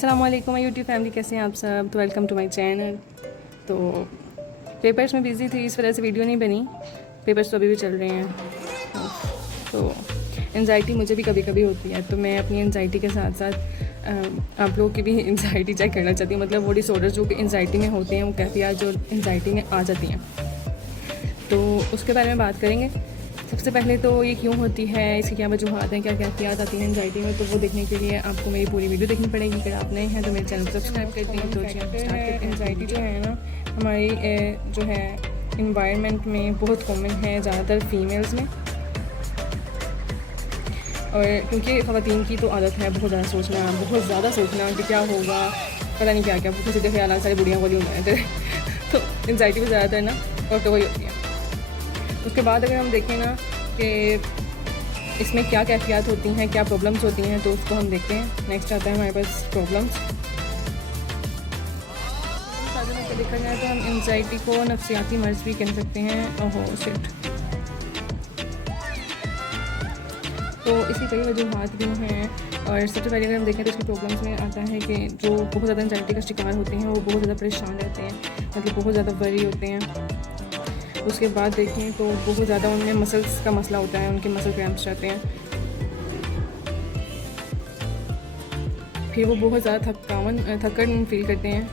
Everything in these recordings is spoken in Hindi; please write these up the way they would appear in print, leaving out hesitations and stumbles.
अस्सलाम वालेकुम यूट्यूब फैमिली, कैसे हैं आप सब। तो वेलकम टू माय चैनल। तो पेपर्स में बिज़ी थी, इस वजह से वीडियो नहीं बनी। पेपर्स तो अभी भी चल रहे हैं। तो एंजाइटी मुझे भी कभी कभी होती है, तो मैं अपनी एंजाइटी के साथ साथ आप लोगों की भी एंजाइटी चेक करना चाहती हूँ। मतलब वो डिसऑर्डर जो कि एंजाइटी में होते हैं, वो कैफियत जो एंजाइटी में आ जाती हैं, तो उसके बारे में बात करेंगे। सबसे पहले तो ये क्यों होती है, इसकी क्या वजूहत हैं, क्या कैफियत आती हैं एंजाइटी में, तो वो देखने के लिए आपको मेरी पूरी वीडियो देखनी पड़ेगी। अगर आप नए हैं तो मेरे चैनल को सब्सक्राइब कर दें। तो स्टार्ट करते हैं। एंजाइटी जो है ना, हमारी जो है इन्वायरमेंट में बहुत कॉमन है, ज़्यादातर फीमेल्स में। और क्योंकि ख़वातीन की तो आदत है बहुत ज़्यादा सोचना कि क्या होगा, पता नहीं क्या क्या बहुत सीधे ख्याल सारी बुढ़ियाँ वाली हो जाए तो एंजाइटी में ज़्यादातर ना औरतों वही होती है। उसके बाद अगर हम देखें ना कि इसमें क्या कैफियत होती हैं, क्या प्रॉब्लम्स होती हैं, तो उसको हम देखते हैं। नेक्स्ट आता है हमारे पास प्रॉब्लम्स। देखा जाए तो हम एंजाइटी को नफ्सियाती मर्ज़ भी कह सकते हैं। ओहो शिट। तो इसकी कई वजूहत भी हैं। और सबसे पहले अगर हम देखें तो इसकी प्रॉब्लम्स में आता है कि जो बहुत ज़्यादा एंजाइटी का शिकार होते हैं वो बहुत ज़्यादा परेशान रहते हैं, मतलब बहुत ज़्यादा वरी होते हैं। उसके बाद देखें तो बहुत ज़्यादा उनमें मसल्स का मसला होता है, उनके मसल क्रैम्प्स रहते हैं। फिर वो बहुत ज़्यादा थकन फील करते हैं।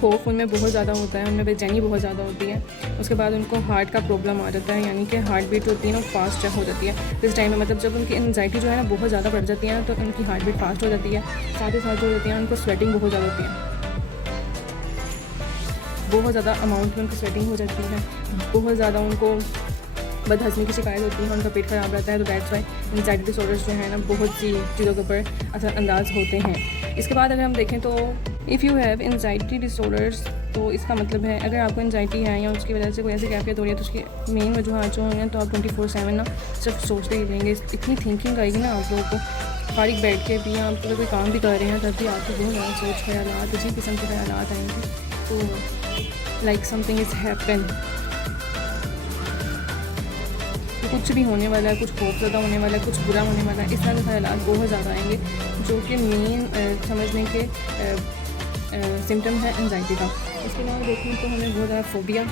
खौफ उनमें बहुत ज़्यादा होता है, उनमें बेचैनी बहुत ज़्यादा होती है। उसके बाद उनको हार्ट का प्रॉब्लम आ जाता है, यानी कि हार्ट बीट होती है ना फास्ट हो जाती है इस टाइम में। मतलब जब उनकी एंजाइटी जो है ना बहुत ज़्यादा बढ़ जाती है तो उनकी हार्ट बीट फास्ट हो जाती है, साथ ही साथ हो जाती है उनको स्वेटिंग बहुत ज़्यादा होती है, बहुत ज़्यादा अमाउंट में उनकी स्वेटिंग हो जाती है। बहुत ज़्यादा उनको बदहज़मी की शिकायत होती है, उनका पेट ख़राब रहता है। तो दैट्स वाई एंजाइटी डिसऑर्डर्स जो है ना बहुत सी चीज़ों के ऊपर असरअंदाज होते हैं। इसके बाद अगर हम देखें तो if you have anxiety disorders, तो इसका मतलब है अगर आपको एंजाइटी है या उसकी वजह से कोई ऐसी कैफियत हो रही है, तो उसकी मेन वजूहत जो हैं तो आप 24/7 ना सिर्फ सोचते ही रहेंगे। इतनी थिंकिंग आएगी ना आप लोगों को, फारिग बैठ के भी आप अगर कोई काम भी कर रहे हैं तब भी आपको बहुत ज़्यादा सोच ख्यालात, अजीब किस्म के ख्यालात आएंगे। तो लाइक समथिंग इज़ हैपन, कुछ भी होने वाला है, कुछ खौफज़दा होने वाला है, कुछ बुरा होने वाला है, इस तरह के ख्यालात बहुत ज़्यादा आएंगे, जो कि मेन समझने के सिम्टम है एंजाइटी का। इसके अलावा देखें तो हमें बहुत ज़्यादा फोबिया,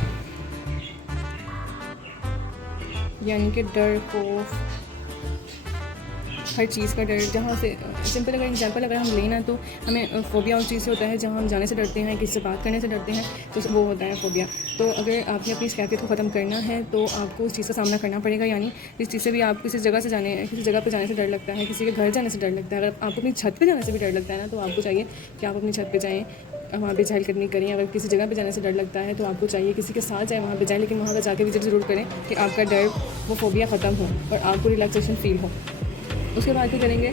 यानी कि डर, खौफ, हर चीज़ का डर। जहाँ से सिंपल अगर एग्जांपल अगर हम लेना तो हमें फोबिया उस चीज़ से होता है जहाँ हम जाने से डरते हैं, किसी से बात करने से डरते हैं, तो वो होता है फोबिया। तो अगर आपने अपनी कैफियत को ख़त्म करना है तो आपको उस चीज़ का सामना करना पड़ेगा। यानी जिस चीज़ से भी आप किसी जगह पर जाने से डर लगता है, किसी के घर जाने से डर लगता है, अगर आपको अपनी छत पर जाने से भी डर लगता है ना, तो आपको चाहिए कि आप अपनी छत पर जाएँ, वहाँ पर चहलकदमी करें। अगर किसी जगह पे जाने से डर लगता है तो आपको चाहिए किसी के साथ जाए, वहाँ पे जाएं, लेकिन वहाँ पर जाके विजिट ज़रूर करें कि आपका डर, वो फोबिया ख़त्म हो और आपको रिलैक्सेशन फ़ील हो। उसके बाद क्या करेंगे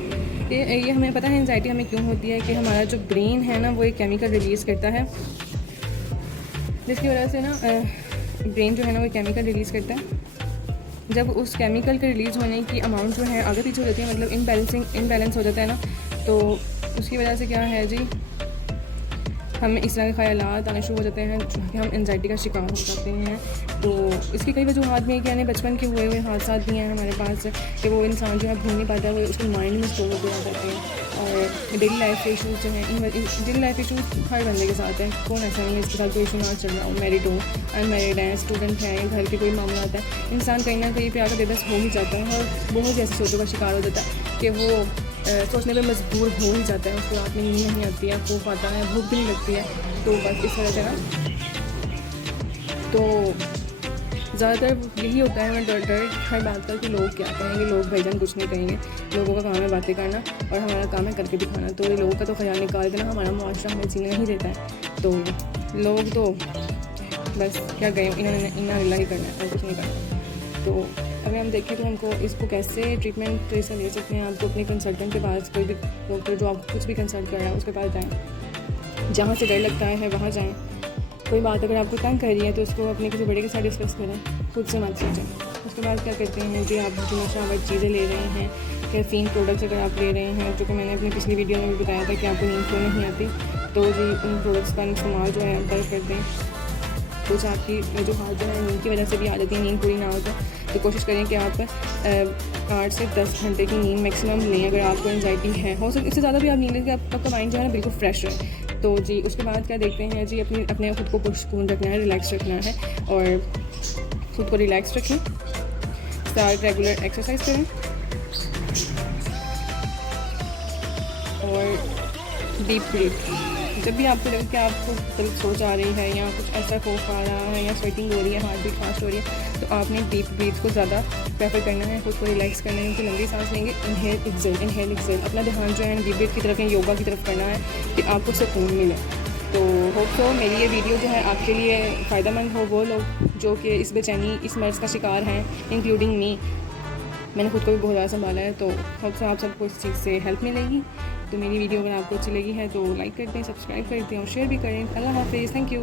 कि ये हमें पता है एंजाइटी हमें क्यों होती है, कि हमारा जो ब्रेन है ना वो एक केमिकल रिलीज़ करता है, जिसकी वजह से ना ब्रेन जो है ना वो केमिकल रिलीज़ करता है। जब उस केमिकल के रिलीज़ होने की अमाउंट जो है आगे पीछे हो जाती है, मतलब इम्बैलेंस हो जाता है ना, तो उसकी वजह से क्या है जी, हमें इस तरह के ख्यालात आने शुरू हो जाते हैं कि हम एंजाइटी का शिकार हो जाते हैं। तो इसकी कई वजूहत भी हैं कि यानी बचपन के हुए हादसा भी हैं हमारे पास, कि वो इंसान जो है भूल नहीं पाता है, वो उसके माइंड में स्टोर होते रह जाते हैं। और डेली लाइफ के इशूज़ जो हैं, डेली लाइफ इशूज़ हर बंदे के साथ है, कौन ऐसा नहीं है इसके साथ कोई इशू ना चल रहा हो। मैरिड हो, अनमेरिड है, स्टूडेंट है, घर के कोई मामला आता है, इंसान कहीं ना कहीं पे आकर बेबस हो ही जाता है और बहुत ऐसी सोचों का शिकार हो जाता है कि वो सोचने पे मजबूर हो ही जाता है। उसको रात में नींद नहीं आती है, खौफ आता है, भूख भी नहीं लगती है। तो बस इस वजह से ना तो ज़्यादातर यही होता है हमें डर हर बात का कि लोग क्या कहेंगे। लोग भाईजान कुछ नहीं कहेंगे, लोगों का काम है बातें करना और हमारा काम है करके दिखाना। तो ये लोगों का तो ख्याल निकाल देना, हमारा मुआशरा हमें जीने नहीं देता है। तो लोग तो बस क्या गए, इन्होंने इन्ना लिल्लाह ही करना है और कुछ नहीं करना। तो अगर हम देखें तो हमको इसको कैसे ट्रीटमेंट ऐसा ले सकते हैं, आपको अपने कंसल्टेंट के पास, कोई भी डॉक्टर जो आपको कुछ भी कंसल्ट कर रहा है उसके पास जाएँ, जहाँ से डर लगता है वहाँ जाएँ। कोई बात अगर आपको तंग कर रही है तो उसको अपने किसी बड़े के साथ डिस्कस करें, खुद से मत सोचें। उसके बाद क्या करते हैं कि आप जो नशावर चीज़ें ले रहे हैं, कैफीन प्रोडक्ट्स अगर आप ले रहे हैं, जो कि मैंने अपनी पिछली वीडियो में भी बताया था कि आपको नींद क्यों नहीं आती, तो जी उन प्रोडक्ट्स का इस्तेमाल जो है बंद कर दें। कुछ आपकी जो हाथ जो है नींद की वजह से भी आ जाती है, नींद पूरी ना हो तो तो कोशिश करें कि आप 8 से 10 घंटे की नींद मैक्सिमम लें अगर आपको एंजाइटी है। हो सकता इससे ज़्यादा भी आप नींद लें कि आपका माइंड जो है ना बिल्कुल फ्रेश रहे। तो जी उसके बाद क्या देखते हैं जी, अपने खुद को पुरसकून रखना है, रिलैक्स रखना है और खुद को रिलैक्स रखें। स्टार्ट रेगुलर एक्सरसाइज करें और डीप ब्रीथ। जब भी आपको लगे कि आपको दिल सोच आ रही है या कुछ ऐसा खौफ आ रहा है या स्वेटिंग हो रही है, हार्ट बीट फास्ट हो रही है, तो आपने डीप ब्रीथ को ज़्यादा प्रेफर करना है, खुद को रिलैक्स करना है। कि लंबी सांस लेंगे, इनहेल एक्सेल, अपना ध्यान जो है डीप ब्रीथ की तरफ या योगा की तरफ करना है कि आपको सुकून मिले। तो होप सो मेरी ये वीडियो जो है आपके लिए फ़ायदेमंद हो। वो लोग जो कि इस बेचैनी, इस मर्ज़ का शिकार हैं, इंक्लूडिंग मी, मैंने खुद को भी बहुत ज़्यादा संभाला है। तो होप सो आप सबको इस चीज़ से हेल्प मिलेगी। तो मेरी वीडियो अगर आपको अच्छी लगी है तो लाइक कर दें, सब्सक्राइब कर दें और शेयर भी करें। अल्लाह हाफिज़, थैंक यू।